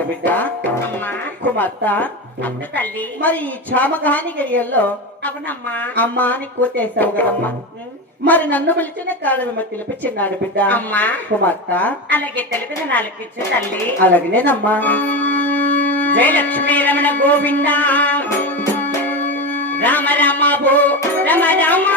వచ్చినాడు బిడ్డ. కుమార్త. మరి ఈ చామకాని గడియల్లో అవునమ్మా. అమ్మా అని కోతేసావు కదమ్మా. మరి నన్ను పిలిచిన కారణమేమో తెలిపించినాడు బిడ్డ. అమ్మా. కుమార్త. అలాగే తెలిపిన నాలుగు తల్లి. అలాగనేనమ్మా. జయ లక్ష్మీ రమణ గోవింద. రామ రామ భో రమ రామ భో రామ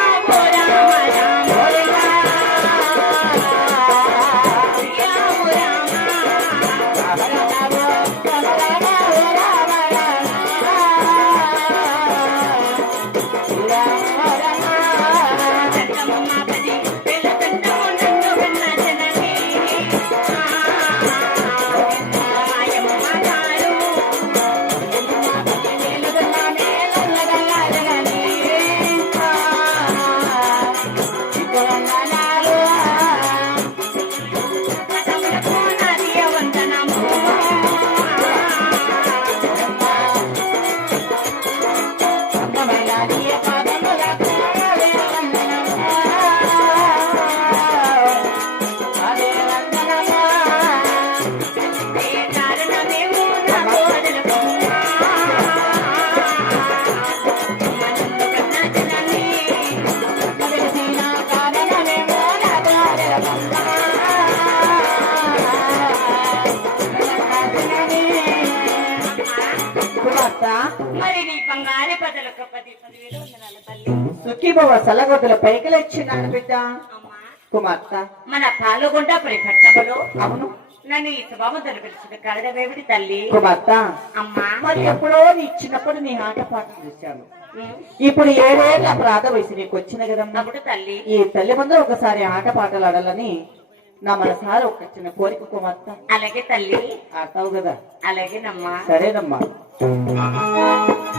బంగారు పదలకు పది పదివేలు వందనాలు తల్లి. సుఖీభవ సలగొద్దుల పైకి వచ్చినాడు బిడ్డ. అమ్మా. కుమార్త. మన పాల్గొండ పరిపట్నములో అవును. నన్ను ఈ శుభము పిలిచిన కారణమేమిటి తల్లి? కుమార్త. అమ్మా. మరి ఎప్పుడో నీ చిన్నప్పుడు నీ ఆట పాటలు చూశాను. ఇప్పుడు ఏడేళ్ళ ప్రాత వయసు నీకు వచ్చిన కదమ్మా. అప్పుడు తల్లి. ఈ తల్లి ముందు ఒకసారి ఆట పాటలు ఆడాలని నా మనసారి ఒక చిన్న కోరిక కుమార్తె. అలాగే తల్లి. ఆడతావు కదా. అలాగేనమ్మా. సరేనమ్మా.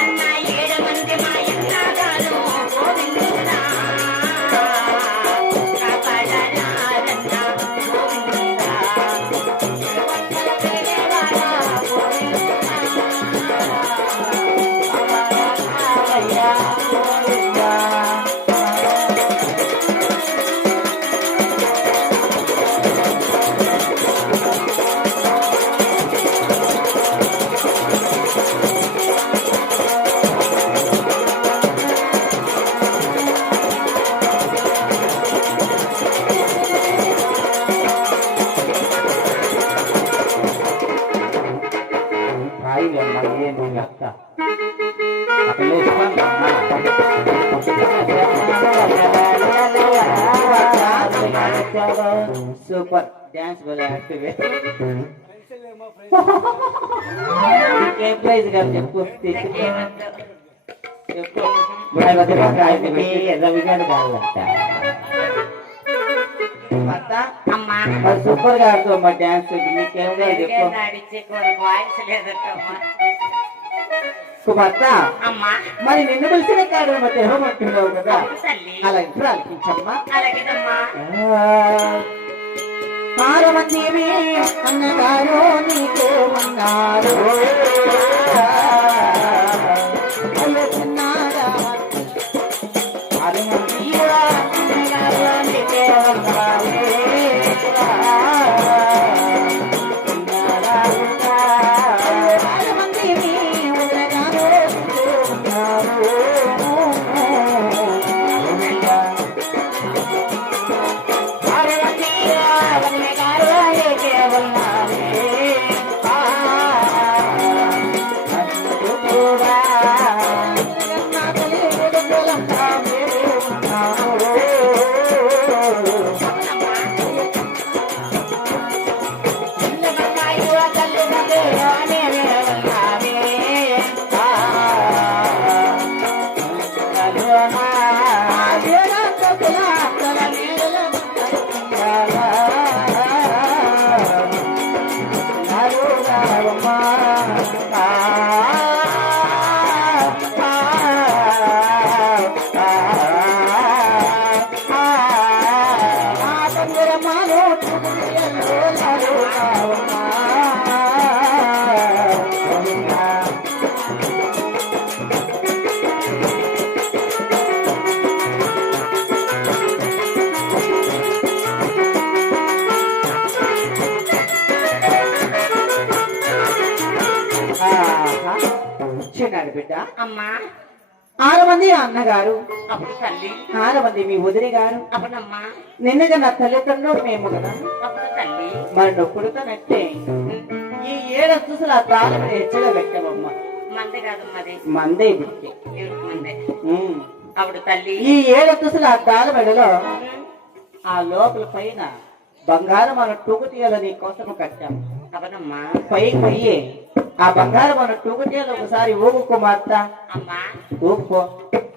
అన్న ఏడు మంది మాయ ये नहीं लगता अपने सुपर डांस वाला आते हुए प्राइस कर जब कुश्ती बड़ा बदल रहा है ये रविवार का लगता है पता ಅಮ್ಮ ಸೂಪರ್ ಗಾಡ್ತು ಅಮ್ಮ ಡ್ಯಾನ್ಸ್ ನೀವು ಕೇಳಿದೆ అమ్మా. మరి నిన్ను పిలిచిన కారణం తెరవమంటున్నావు కదా. తల్లి. అలా ఇప్పుడు అలాగేనమ్మా. పార్వతీవి అన్నగారు నీకు ఉన్నారు Thank you. బిడ్డ అమ్మా. ఆరు మంది అన్నగారు. అప్పుడు తల్లి. ఆరు మంది మీ వదిలి గారు. అప్పుడమ్మా. నిన్నగా నా తల్లిదండ్రులు మేము కదా అప్పుడు తల్లి. మరి నొప్పుడుతానట్టే ఈ ఏడు చూసిన ఆ తాళం హెచ్చగా పెట్టామమ్మ మంది కాదు మరి. మందే మందే. అప్పుడు తల్లి. ఈ ఏడు చూసిన ఆ తాళం మెడలో ఆ లోపల పైన బంగారం మన టూకుతీయాల నీ కోసము కట్టాము అవనమ్మా పై పోయి ఆ బంగారం మన ఒకసారి ఊగుకో మాత్ర. అమ్మా. ఊగుకో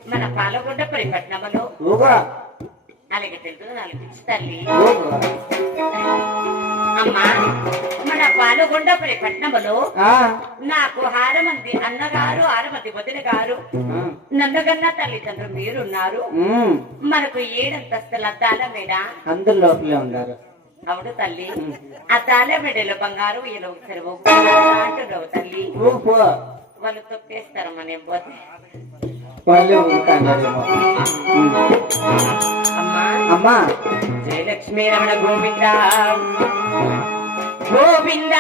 మన పాలగొండ పరిపట్నములో ఊగు అలాగే తెలుసు నాలుగు పిచ్చి తల్లి. ఊగు అమ్మా మన పాలగొండ నాకు హారమంది అన్నగారు ఆరమంది వదిన గారు. నన్నగన్న తల్లిదండ్రులు మీరున్నారు. మనకు ఏడంతస్తుల అద్దాల మీద అందరు లోపలే ఉన్నారు. అవును తల్లి. అద్దాల మెడలో బంగారు ఇలా ఒకసారి అంటున్నావు తల్లి. వాళ్ళు తొక్కేస్తారు మన పోతే. వాళ్ళే ఉంటారేమో ఉమ్. అమ్మా. అమ్మా. జయలక్ష్మీ రమణ గోవింద. గోవింద.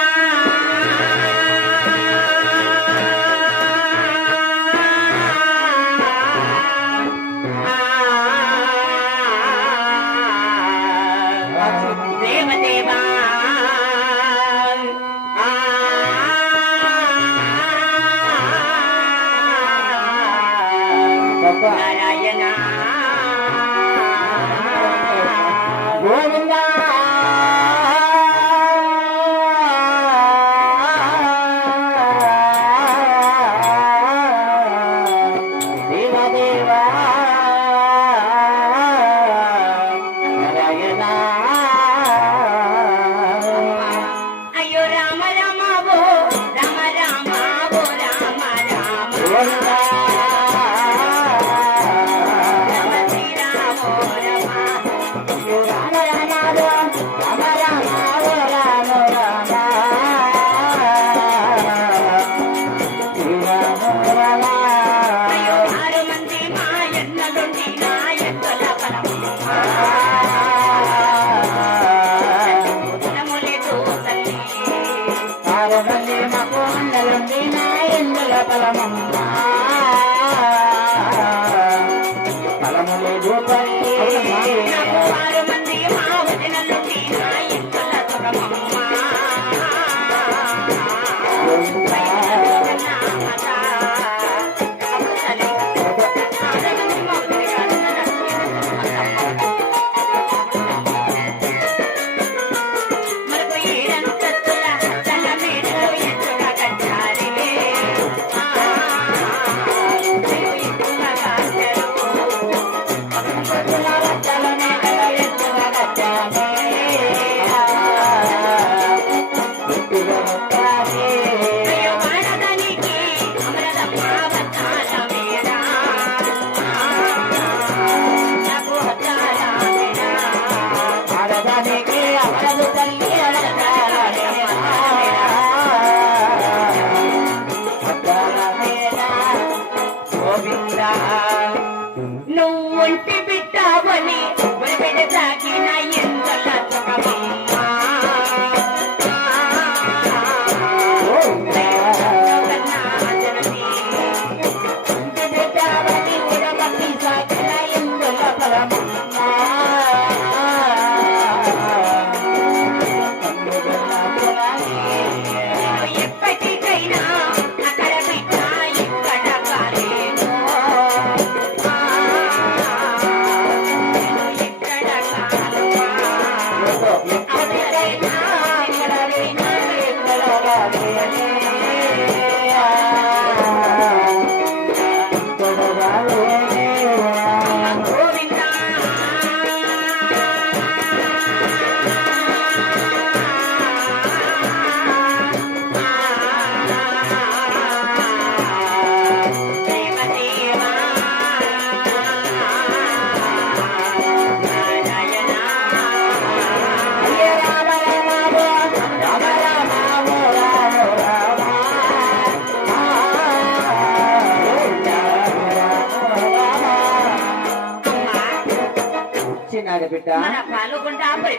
బిడ్డ?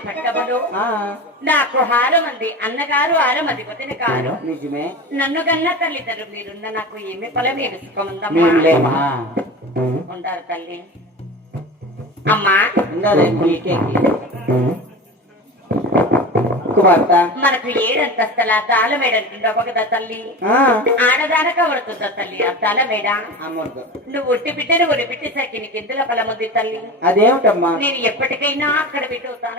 పట్టములు ఆ, నాకు హారమంది అన్నగారు హారమది వదిన గారు నిజమే. నన్ను గన్న తల్లిదండ్రులు మీరున్న నాకు ఏమి ఫలం ఏమి సుఖముందమ్మా మేము లేమా? ఉంటారు తల్లి. అమ్మా కుమార్తె మనకు ఏడంతస్తల అద్దాల మేడ అంటుండవు కదా తల్లి? ఆ, ఆడదానక పడుతుందా తల్లి అద్దాల మేడ అమ్మొద్దు. నువ్వు ఒట్టి బిడ్డను ఒడి బిట్టి సరికి నీకు ఎందులో బలముంది తల్లి? అదేమిటమ్మా? నేను ఎప్పటికైనా అక్కడ బిడ్డ అవుతాను